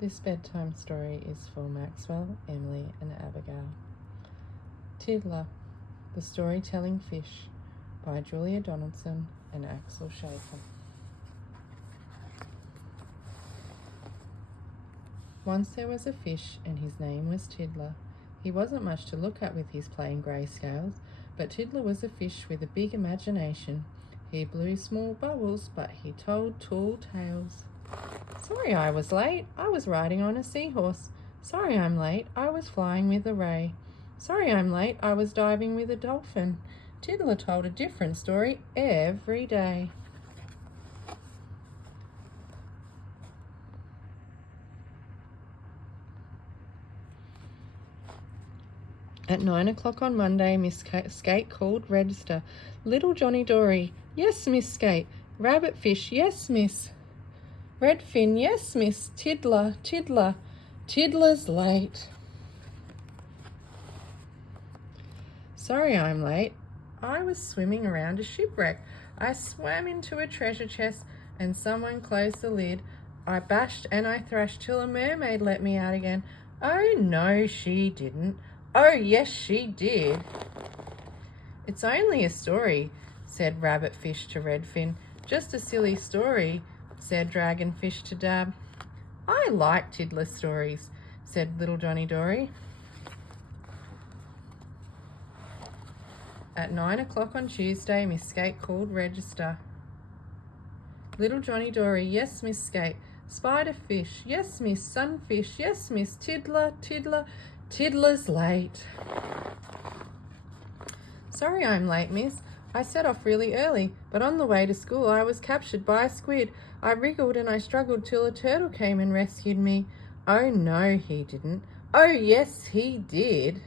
This bedtime story is for Maxwell, Emily and Abigail. Tiddler, the Storytelling Fish by Julia Donaldson and Axel Schaefer. Once there was a fish and his name was Tiddler. He wasn't much to look at with his plain grey scales, but Tiddler was a fish with a big imagination. He blew small bubbles, but he told tall tales. Sorry I was late. I was riding on a seahorse. Sorry I'm late. I was flying with a ray. Sorry I'm late. I was diving with a dolphin. Tiddler told a different story every day. At 9 o'clock on Monday, Miss Skate called register. Little Johnny Dory. Yes, Miss Skate. Rabbit fish. Yes, Miss. Redfin. Yes, Miss. Tiddler. Tiddler. Tiddler's late. Sorry I'm late. I was swimming around a shipwreck. I swam into a treasure chest and someone closed the lid. I bashed and I thrashed till a mermaid let me out again. Oh no, she didn't. Oh yes, she did. It's only a story, said Rabbitfish to Redfin. Just a silly story, said Dragonfish to Dab. I like Tiddler stories, said Little Johnny Dory. At 9 o'clock on Tuesday, Miss Skate called register. Little Johnny Dory, yes, Miss Skate. Spiderfish, yes, Miss. Sunfish, yes, Miss. Tiddler, Tiddler, Tiddler's late. Sorry I'm late, Miss. I set off really early, but on the way to school I was captured by a squid. I wriggled and I struggled till a turtle came and rescued me. Oh no, he didn't. Oh yes, he did.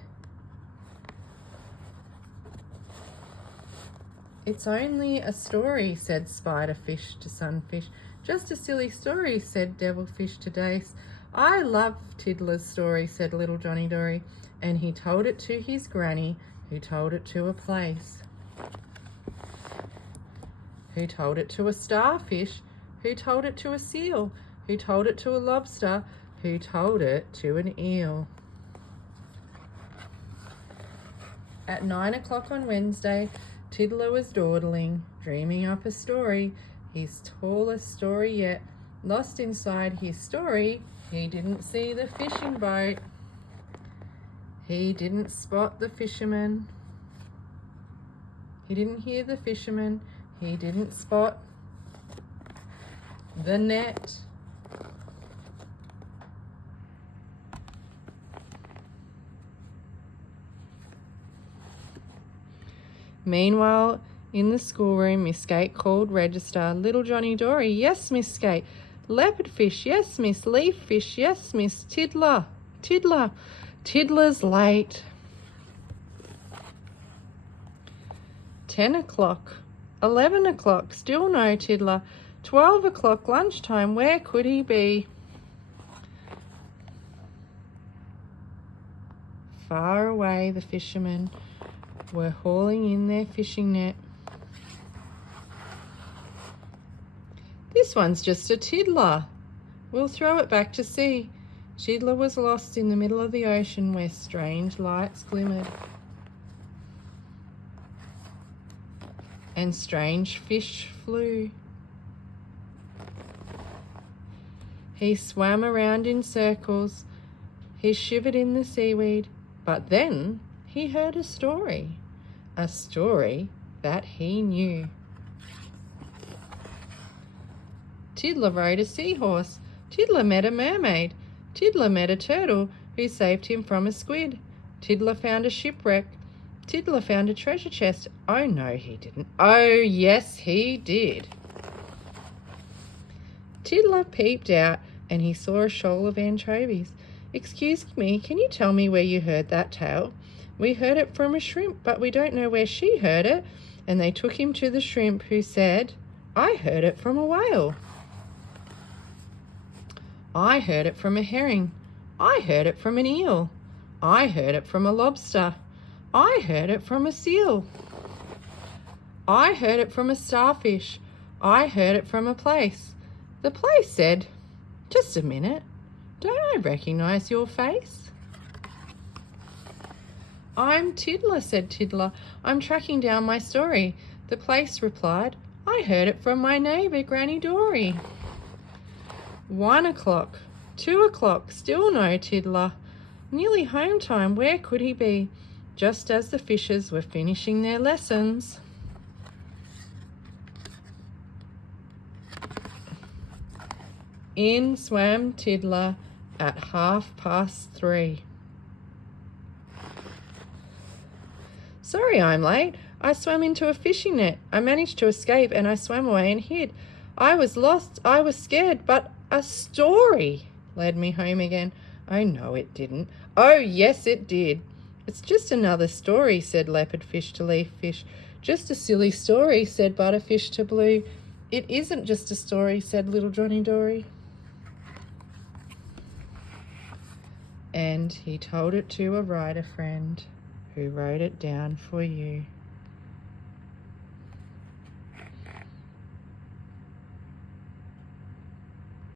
It's only a story, said Spiderfish to Sunfish. Just a silly story, said Devilfish to Dace. I love Tiddler's story, said Little Johnny Dory, and he told it to his granny, who told it to a place, who told it to a starfish, who told it to a seal, who told it to a lobster, who told it to an eel. At 9 o'clock on Wednesday, Tiddler was dawdling, dreaming up a story, his tallest story yet. Lost inside his story, he didn't see the fishing boat. He didn't spot the fisherman. He didn't hear the fisherman. He didn't spot the net. Meanwhile, in the schoolroom, Miss Skate called register. Little Johnny Dory, yes, Miss Skate. Leopardfish, yes, Miss. Leaffish, yes, Miss. Tiddler, Tiddler, Tiddler's late. 10 o'clock, 11 o'clock, still no Tiddler. 12 o'clock, lunchtime, where could he be? Far away, the fishermen were hauling in their fishing net. This one's just a tiddler. We'll throw it back to sea. Tiddler was lost in the middle of the ocean where strange lights glimmered and strange fish flew. He swam around in circles. He shivered in the seaweed, but then he heard a story that he knew. Tiddler rode a seahorse. Tiddler met a mermaid. Tiddler met a turtle who saved him from a squid. Tiddler found a shipwreck. Tiddler found a treasure chest. Oh no, he didn't. Oh yes, he did. Tiddler peeped out and he saw a shoal of anchovies. Excuse me, can you tell me where you heard that tale? We heard it from a shrimp, but we don't know where she heard it. And they took him to the shrimp, who said, I heard it from a whale. I heard it from a herring. I heard it from an eel. I heard it from a lobster. I heard it from a seal. I heard it from a starfish. I heard it from a place. The place said, just a minute. Don't I recognise your face? I'm Tiddler, said Tiddler. I'm tracking down my story. The police replied, I heard it from my neighbour, Granny Dory. 1 o'clock, 2 o'clock, still no Tiddler. Nearly home time, where could he be? Just as the fishes were finishing their lessons. In swam Tiddler at 3:30. Sorry I'm late. I swam into a fishing net. I managed to escape and I swam away and hid. I was lost, I was scared, but a story led me home again. Oh, no, it didn't. Oh, yes, it did. It's just another story, said leopard fish to leaf fish. Just a silly story, said butterfish to blue. It isn't just a story, said little Johnny Dory. And he told it to a writer friend who wrote it down for you.